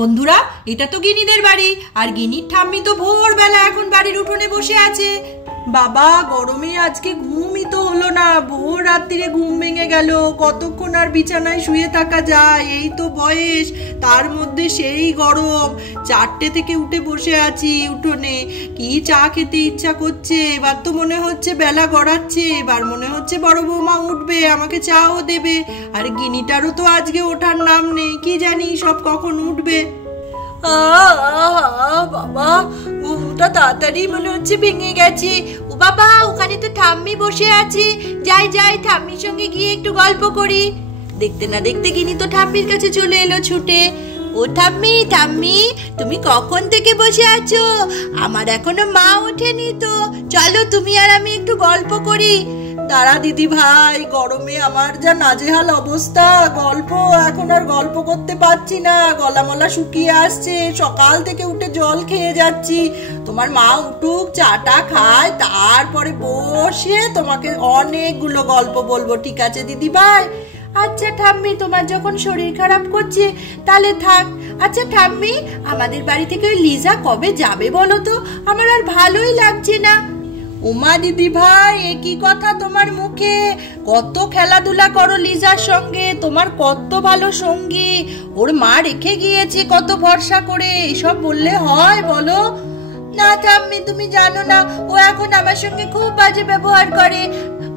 বন্ধুরা, এটা তো গিনিদের বাড়ি, আর গিনির ঠাম্মি তো ভোরবেলা এখন বাড়ির উঠোনে বসে আছে। বাবা, গরমে আজকে ঘুমই তো হলো না, ভোর রাত্রিরে ঘুম ভেঙে গেল। কতক্ষণ আর বিছানায় শুয়ে থাকা যায়, এই তো বয়স, তার মধ্যে সেই গরম। 4টে থেকে উঠে বসে আছি উঠোনে, কি চা খেতে ইচ্ছা করছে। এবার তো মনে হচ্ছে বেলা গড়াচ্ছে, এবার মনে হচ্ছে বড় বৌমা উঠবে, আমাকে চাও দেবে। আর গিনিটারও তো আজকে ওঠার নাম নেই, কি জানি সব কখন উঠবে। বাবা, ঘুমটা তাড়াতাড়ি মনে হচ্ছে ভেঙে গেছে। ও বাবা, ওখানে তো ঠাম্মি বসে আছে, যাই যাই ঠাম্মির সঙ্গে গিয়ে একটু গল্প করি। দেখতে না দেখতে গিনি তো ঠাম্মির কাছে চলে এলো ছুটে। ও ঠাম্মি, ঠাম্মি, তুমি কখন থেকে বসে আছো? আমার এখনো মা ওঠেনি তো, চলো তুমি আর আমি একটু গল্প করি। দাঁড়া দিদি ভাই, গরমে আমার যা নাজেহাল অবস্থা, এখন আর গল্প করতে পারছি না, গলা মলা শুকিয়ে আসছে, সকাল থেকে উঠে জল খেয়ে যাচ্ছি। তোমার মা উঠুক, চাটা খায়, তারপরে বসে তোমাকে অনেকগুলো গল্প বলবো, ঠিক আছে দিদি ভাই? আচ্ছা ঠাম্মি, তোমার যখন শরীর খারাপ করছে তাহলে থাক। আচ্ছা ঠাম্মি, আমাদের বাড়ি থেকে ওই লিজা কবে যাবে বলো তো? আমার আর ভালোই লাগছে না। উমা দিদি ভাই, একই কথা তোমার মুখে? কত খেলাধুলা করো লিজার সঙ্গে, তোমার কত ভালো সঙ্গী, ওর মা রেখে গিয়েছে কত ভরসা করে, এসব বললে হয় বলো? না ঠাম্মি, তুমি জানো না, ও এখন আমার সঙ্গে খুব বাজে ব্যবহার করে।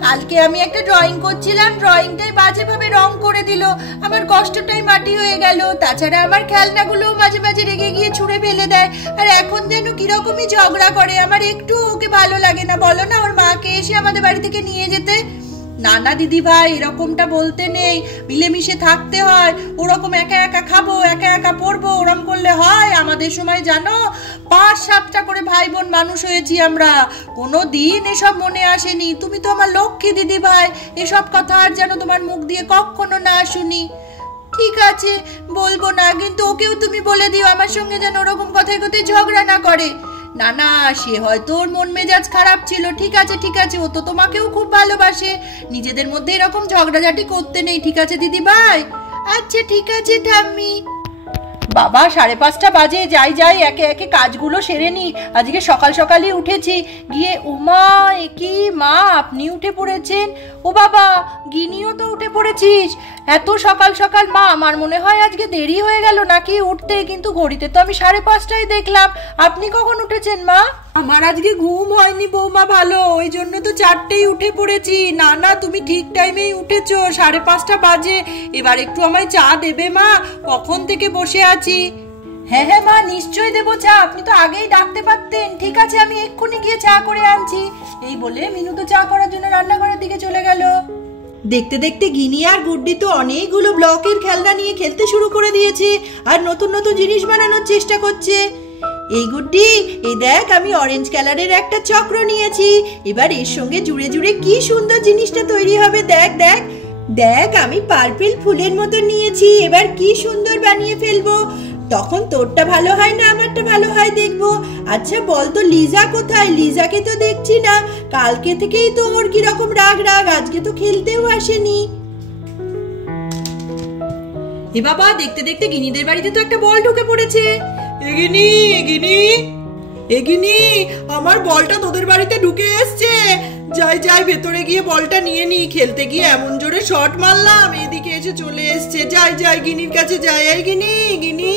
কালকে আমি একটা ড্রয়িং করছিলাম, ড্রয়িংটাই বাজেভাবে রং করে দিল, আমার কষ্টটাই মাটি হয়ে গেল। তাছাড়া আমার খেলনাগুলো মাঝে মাঝে রেগে গিয়ে ছুঁড়ে ফেলে দেয়, আর এখন যেন কিরকমই ঝগড়া করে। আমার একটু ওকে ভালো লাগে না, বলো না ওর মাকে এসে আমাদের বাড়ি থেকে নিয়ে যেতে। না না দিদি ভাই, এরকমটা বলতে নেই, মিলেমিশে থাকতে হয়। ওরকম একা একা খাবো, একা একা পড়বো, ওরকম করলে হয়? আমাদের সময় জানো 5-7টা করে ভাই বোন মানুষ হয়েছি আমরা, কোনো দিন এসব মনে আসেনি। তুমি তো আমার লক্ষ্মী দিদি ভাই, এসব কথা আর যেন তোমার মুখ দিয়ে কখনো না শুনি। ঠিক আছে, বলবো না, কিন্তু ওকেও তুমি বলে দিও আমার সঙ্গে যেন ওরকম কথায় কথায় ঝগড়া না করে। না না, সে হয়তো ওর মন মেজাজ খারাপ ছিল, ঠিক আছে ঠিক আছে, ও তো তোমাকেও খুব ভালোবাসে, নিজেদের মধ্যে এরকম ঝগড়াঝাটি করতে নেই, ঠিক আছে দিদি ভাই? আচ্ছা ঠিক আছে ঠাম্মি। বাবা, 5:30 বাজে, যাই যাই একে একে কাজগুলো সেরে নি। আজকে সকাল সকালই উঠেছি, গিয়ে উমা, একি মা, আপনি উঠে পড়েছেন? ও বাবা, গিনিও তো উঠে পড়েছিস এত সকাল সকাল? মা, আমার মনে হয় আজকে দেরি হয়ে গেল নাকি উঠতে, কিন্তু ঘড়িতে তো আমি 5:30টাই দেখলাম। আপনি কখন উঠেছেন মা? আমার আজকে ঘুম হয়নি বৌমা ভালো, ওই জন্য তো 4টেই উঠে পড়েছি। না না, তুমি ঠিক টাইমেই উঠেছো, 5:30 বাজে। এবার একটু আমায় চা দেবে মা? কখন থেকে বসে আছি। হ্যাঁ হ্যাঁ মা, নিশ্চয়ই দেবো চা, আপনি তো আগেই ডাকতে পারতেন। ঠিক আছে, আমি এক্ষুনি গিয়ে চা করে আনছি। এই বলে মিনু তো চা করার জন্য রান্নাঘরের দিকে চলে গেল। দেখতে দেখতে গিনি আর গুড্ডি তো অনেকগুলো ব্লকের খেলনা নিয়ে খেলতে শুরু করে দিয়েছে, আর নতুন নতুন জিনিস বানানোর চেষ্টা করছে। এই গুড্ডি, এই দেখ, আমি অরেঞ্জ কালারের একটা চক্র নিয়েছি, এবার এর সঙ্গে জুড়ে জুড়ে কি সুন্দর জিনিসটা তৈরি হবে। দেখ দেখ দেখ, আমি পার্পল ফুলের মতো নিয়েছি, এবার কি সুন্দর বানিয়ে ফেলবো। তখন তোরটা ভালো হয় না আমারটা ভালো হয় দেখবো। আচ্ছা বল তো, লিজা কোথায়? লিজাকে তো দেখছি না, কালকে থেকেই তো ওর কিরকম রাগ রাগ, আজকে তো খেলতেও আসেনি। এ বাবা, দেখতে দেখতে গিনিদের বাড়িতে তো একটা বল ঢুকে পড়েছে। এগিনি এগিনি এগিনি, আমার বলটা তোদের বাড়িতে ঢুকে এসছে। যাই যাই, ভেতরে গিয়ে বলটা নিয়ে নি। খেলতে গিয়ে এমন জোরে শট মারলাম, এদিকে এসে চলে এসছে। যাই যাই, গিনির কাছে যাই। এই গিনি গিনি,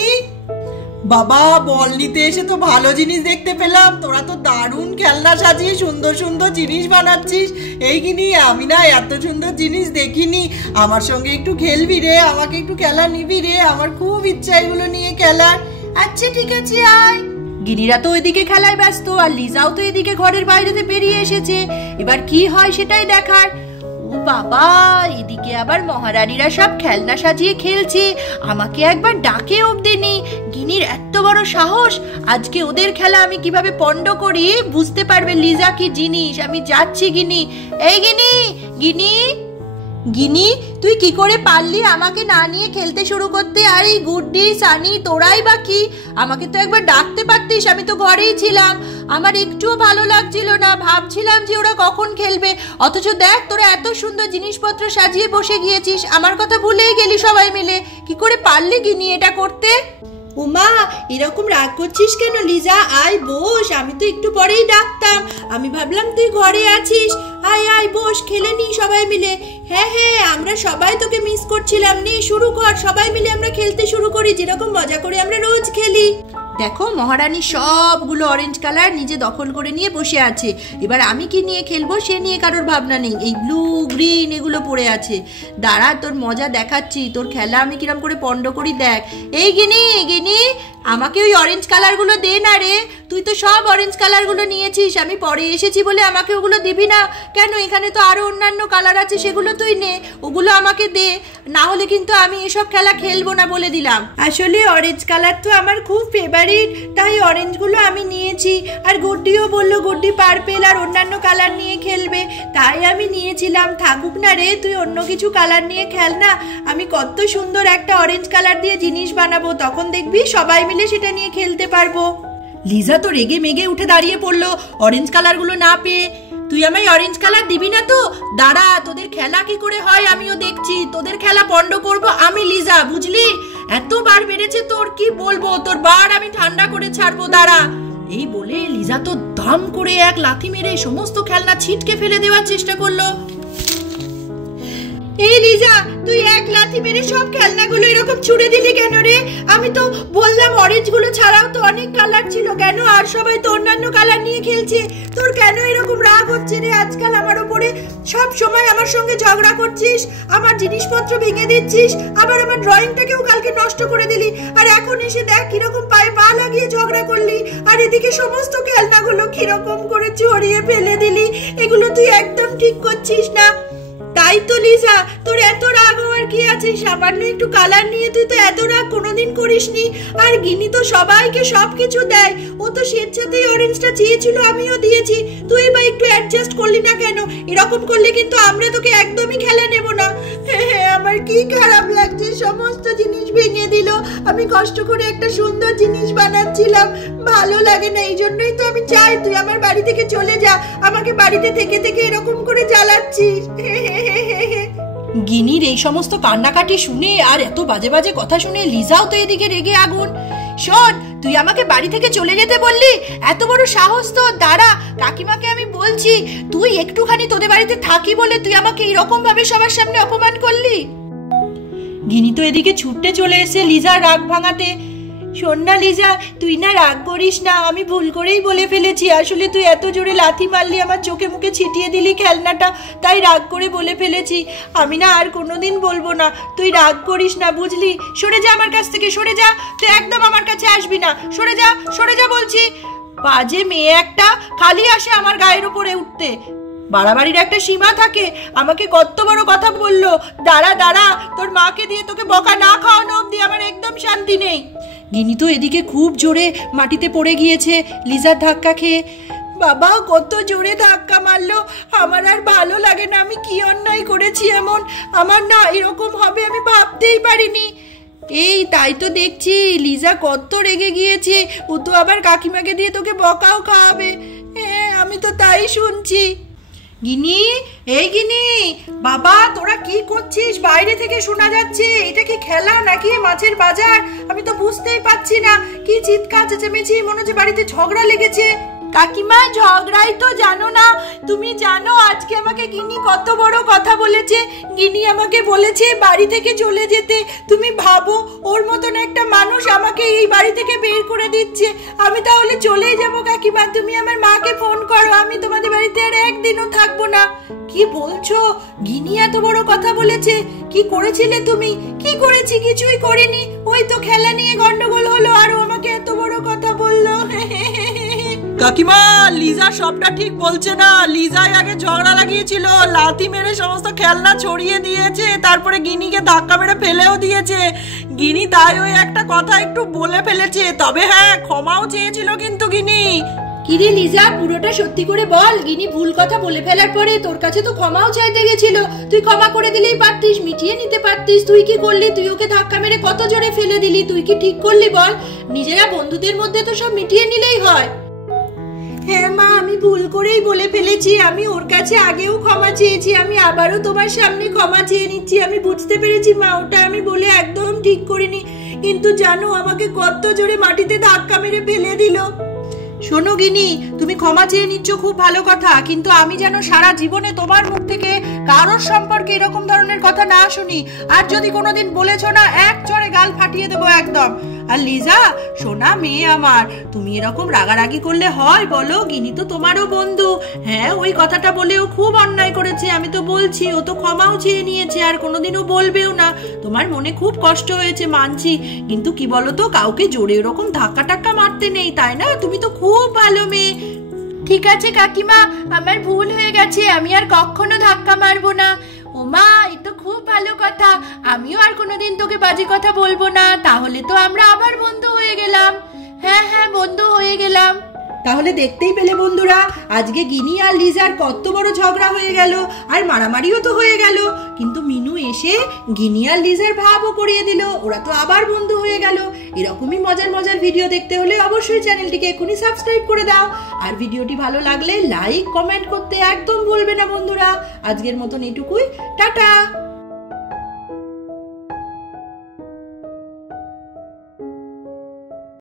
বাবা, বল নিতে এসে তো ভালো জিনিস দেখতে পেলাম। তোরা তো দারুণ খেলনা সাজিয়ে সুন্দর সুন্দর জিনিস বানাচ্ছিস। এই গিনি, আমি না এত সুন্দর জিনিস দেখিনি, আমার সঙ্গে একটু খেলবি রে, আমাকে একটু খেলা নিবি রে, আমার খুব ইচ্ছা এগুলো নিয়ে খেলার। আচ্ছা ঠিক আছে, আয়। গিনিরা তো ওইদিকে খেলায় ব্যস্ত, আর লিজাও তো এদিকে ঘরের বাইরেতে বেরিয়ে এসেছে। এবার কি হয় সেটাই দেখার। ও বাবা, এদিকে আবার মহারানীরা সব খেলনা সাজিয়ে খেলছে, আমাকে একবার ডাকে অবধি নি। গিনির এত বড় সাহস, আজকে ওদের খেলা আমি কিভাবে পণ্ড করি বুঝতে পারবে লিজা কি জিনিস। আমি যাচ্ছি গিনি। এই গিনি গিনি গিনি, তুই কি করে পারলি আমাকে না নিয়ে খেলতে শুরু করতে? আর এই গুড্ডি সানি তোরাই বা কি? আমাকে তো একবার ডাকতে পারতিস, আমি তো ঘরেই ছিলাম। আমার একটুও ভালো লাগছিল না, ভাবছিলাম যে ওরা কখন খেলবে, অথচ দেখ তোরা এত সুন্দর জিনিসপত্র সাজিয়ে বসে গিয়েছিস, আমার কথা ভুলেই গেলি সবাই মিলে। কি করে পারলি গিনি এটা করতে? উমা, এরকম রাগ করছিস কেন লিজা? আয় বস, আমি তো একটু পরেই ডাকতাম, আমি ভাবলাম তুই ঘরে আছিস। আয় আয় বস, খেলে নি সবাই মিলে। হ্যাঁ হ্যাঁ, আমরা সবাই তোকে মিস করছিলাম। নে শুরু কর, সবাই মিলে আমরা খেলতে শুরু করি, যেরকম মজা করে আমরা রোজ খেলি। দেখো মহারানী সবগুলো অরেঞ্জ কালার নিজে দখল করে নিয়ে বসে আছে। এবার আমি কি নিয়ে খেলবো সে নিয়ে কারোর ভাবনা নেই। এই ব্লু গ্রিন এগুলো পড়ে আছে। দাঁড়া, তোর মজা দেখাচ্ছি, তোর খেলা আমি কিরম করে পণ্ড করি দেখ। এই গিনি গিনি, আমাকে ওই অরেঞ্জ কালারগুলো দে না রে। তুই তো সব অরেঞ্জ কালারগুলো নিয়েছিস, আমি পরে এসেছি বলে আমাকে ওগুলো দিবি না কেন? এখানে তো আরো অন্যান্য কালার আছে, সেগুলো তুই নে, ওগুলো আমাকে দে, না হলে কিন্তু আমি এসব খেলা খেলবো না বলে দিলাম। আসলে অরেঞ্জ কালার তো আমার খুব ফেভারিট, তাই অরেঞ্জগুলো আমি নিয়েছি। আর গুড্ডিও বললো গুড্ডি পার্পেল আর অন্যান্য কালার নিয়ে খেলবে, তাই আমি নিয়েছিলাম। থাকুক না রে, তুই অন্য কিছু কালার নিয়ে খেল না, আমি কত সুন্দর একটা অরেঞ্জ কালার দিয়ে জিনিস বানাবো, তখন দেখবি সবাই মিলে সেটা নিয়ে খেলতে পারবো। লিজা তো রেগে মেগে উঠে দাঁড়িয়ে পড়লো অরেঞ্জ কালারগুলো না পেয়ে। তুই আমায় অরেঞ্জ কালার দিবি না তো? দাঁড়া, তোদের খেলা কি করে হয় আমিও দেখছি, তোদের খেলা পণ্ড করবো আমি লিজা, বুঝলি? এতবার বেড়েছে তোর, কি বলবো, তোর বার আমি ঠান্ডা করে ছাড়বো, দাঁড়া। এই বলে লিজা তো দাম করে এক লাথি মেরে সমস্ত খেলনা ছিটকে ফেলে দেওয়ার চেষ্টা করলো। এই লিজা, তুই এক লাথি মেরে সব খেলনাগুলো এরকম ছুড়ে দিলি কেন রে? আমি তো বললাম অরেঞ্জ গুলো ছাড়াও তো অনেক কালার ছিল, কেন আর সবাই তো অন্যান্য কালার নিয়ে খেলছে, তোর কেন এরকম রাগ হচ্ছে রে আজকাল আমার উপরে? সব সময় আমার সঙ্গে ঝগড়া করছিস, আমার জিনিসপত্র ভেঙে দিচ্ছিস, আবার আমার ড্রয়িংটাকেও কালকে নষ্ট করে দিলি, আর এখন এসে দেখ কিরকম পায়ে পা লাগিয়ে ঝগড়া করলি, আর এদিকে সমস্ত খেলনাগুলো কিরকম করে ছড়িয়ে ফেলে দিলি। এগুলো তুই একদম ঠিক করছিস না। তাই তো লিজা, তোর এত রাগ হওয়ার কি আছে? সামান্য একটু কালার নিয়ে তুই তো এত রাগ কোনোদিন করিসনি। আর গিনি তো সবাইকে সবকিছু দেয়, ও তো স্বেচ্ছাতেই অরেঞ্জটা চেয়েছিল, আমিও দিয়েছি, তুই বা একটু অ্যাডজাস্ট করলি না কেন? এরকম করলে কিন্তু আমরা তোকে একদমই খেলা নেব না। হ্যাঁ, আমার কি খারাপ লাগছে, সমস্ত জিনিস ভেঙে দিল। আমি কষ্ট করে একটা সুন্দর জিনিস বানাচ্ছিলাম, ভালো লাগে না, এই জন্যই তো আমি চাই তুই আমার বাড়ি থেকে চলে যা, আমাকে বাড়িতে থেকে থেকে এরকম করে জ্বালাচ্ছিস। গিনির এই সমস্ত কান্নাকাটি শুনে আর এত বাজে বাজে কথা শুনে লিজাও তো এদিকে রেগে আগুন। শোন, তুই আমাকে বাড়ি থেকে চলে যেতে বললি, এত বড় সাহস তো? দাঁড়া, কাকিমাকে আমি বলছি, তুই একটুখানি তোদের বাড়িতে থাকি বলে তুই আমাকে এরকম ভাবে সবার সামনে অপমান করলি। গিনি তো এদিকে ছুটতে চলে এসে লিজার রাগ ভাঙাতে। শোন না লিজা, তুই না রাগ করিস না, আমি ভুল করেই বলে ফেলেছি, আসলে তুই এত জোরে লাথি মারলি, আমার চোখে মুখে ছিটিয়ে দিলি খেলনাটা, তাই রাগ করে বলে ফেলেছি, আমি না আর কোনোদিন বলবো না, তুই রাগ করিস না, বুঝলি? সরে যা আমার কাছ থেকে, সরে যা, তুই একদম আমার কাছে আসবি না, সরে যা, সরে যা বলছি। বাজে মেয়ে একটা, খালি আসে আমার গায়ের উপরে উঠতে, বাড়াবাড়ির একটা সীমা থাকে। আমাকে কত বড় কথা বললো। দাঁড়া দাঁড়া, তোর মাকে দিয়ে তোকে বকা না খাওয়ানো অবধি আমার একদম শান্তি নেই। গিনি তো এদিকে খুব জোরে মাটিতে পড়ে গিয়েছে লিজার ধাক্কা খেয়ে। বাবা, কত জোরে ধাক্কা মারলো, আমার আর ভালো লাগে না, আমি কি অন্যায় করেছি এমন? আমার না এরকম হবে আমি ভাবতেই পারিনি। এই তাই তো দেখছি, লিজা কত রেগে গিয়েছে, ও তো আবার কাকিমাকে দিয়ে তোকে বকাও খাওয়াবে। হ্যাঁ, আমি তো তাই শুনছি। গিনি, এই গিনি, বাবা তোরা কি করছিস? বাইরে থেকে শোনা যাচ্ছে, এটা কি খেলা নাকি মাছের বাজার? আমি তো বুঝতেই পারছি না, কি চিৎকার চেঁচামেচি, মনে হচ্ছে বাড়িতে ঝগড়া লেগেছে। কাকিমা, ঝগড়াই তো জানো না, তুমি জানো আজকে আমাকে গিনি কত বড় কথা বলেছে। গিনি আমাকে বলেছে বাড়ি থেকে চলে যেতে। তুমি ভাবো, ওর মতন একটা মানুষ আমাকে এই বাড়ি থেকে বের করে দিচ্ছে। আমি তাহলে চলেই যাবো কাকিমা, তুমি আমার মাকে ফোন করো, আমি তোমাদের বাড়িতে আর একদিনও থাকবো না। কি বলছো? গিনি এত বড় কথা বলেছে? কি করেছিলে তুমি? কি করেছি? কিছুই করিনি, ওই তো খেলা নিয়ে গন্ডগোল হলো আর ও আমাকে এত বড় কথা বললো। কাকিমা, লিজা সবটা ঠিক বলছে না, লিজাই আগে ঝগড়া লাগিয়েছিল, লাথি মেরে সমস্ত খেলনা ছড়িয়ে দিয়েছে, তারপরে গিনিকে ধাক্কা মেরে ফেলেও দিয়েছে। গিনি তাই ওই একটা কথা একটু বলে ফেলেছে, তবে হ্যাঁ ক্ষমাও চেয়েছিল কিন্তু গিনি। কিরে লিজা, পুরোটা সত্যি করে বল, গিনি ভুল কথা বলে ফেলার পরে তোর কাছে তো ক্ষমাও চাইতে গেছিল, তুই ক্ষমা করে দিলেই পারতিস, মিটিয়ে নিতে পারতিস। তুই কি করলি? তুই ওকে ধাক্কা মেরে কত জোরে ফেলে দিলি, তুই কি ঠিক করলি বল? নিজেরা বন্ধুদের মধ্যে তো সব মিটিয়ে নিলেই হয়। হ্যাঁ মা, আমি ভুল করেই বলে ফেলেছি, আমি ওর কাছে আগেও ক্ষমা চেয়েছি, আমি আবারও তোমার সামনে ক্ষমা চেয়ে নিচ্ছি। আমি বুঝতে পেরেছি মা, ওটা আমি বলে একদম ঠিক করিনি, কিন্তু জানো আমাকে কত জোরে মাটিতে ধাক্কা মেরে ফেলে দিল। শোনো গিনি, তুমি ক্ষমা চেয়ে নিচ্ছ খুব ভালো কথা, কিন্তু আমি যেন সারা জীবনে তোমার মুখ থেকে কারোর সম্পর্কে এরকম ধরনের কথা না শুনি। আর যদি কোনোদিন বলেছো না, এক চড়ে গাল ফাটিয়ে দেবো একদম। আর লিজা সোনা মেয়ে আমার, তুমি এরকম রাগারাগি করলে হয় বলো? গিনি তো তোমারও বন্ধু। হ্যাঁ, ওই কথাটা বলেও খুব অন্যায় করেছে, আমি তো বলছি। ও তো ক্ষমাও চেয়ে নিয়েছে, আর কোনোদিনও বলবেও না। তোমার মনে খুব কষ্ট হয়েছে মানছি, কিন্তু কি বলতো, কাউকে জোরে এরকম ধাক্কা টাক্কা মারতে নেই, তাই না? তুমি তো খুব ভালো মেয়ে। ঠিক আছে কাকিমা, আমার ভুল হয়ে গেছে, আমি আর কখনো ধাক্কা মারবো না। ওমা, এ তো খুব ভালো কথা, আমিও আর কোনোদিন তোকে বাজে কথা বলবো না। তাহলে তো আমরা আবার বন্ধু হয়ে গেলাম। হ্যাঁ হ্যাঁ, বন্ধু হয়ে গেলাম। তাহলে দেখতেই পেলে বন্ধুরা, আজকে গিনি আর লিজার কত বড় ঝগড়া হয়ে গেল, আর মারামারিও তো হয়ে গেল, কিন্তু মিনু এসে গিনি আর লিজার ভাবও করিয়ে দিল, ওরা তো আবার বন্ধু হয়ে গেল। এরকমই মজার মজার ভিডিও দেখতে হলে অবশ্যই চ্যানেলটিকে এখনই সাবস্ক্রাইব করে দাও। আর ভিডিওটি ভালো লাগলে লাইক কমেন্ট করতে একদম ভুলবে না বন্ধুরা। আজকের মতন এটুকুই, টাটা।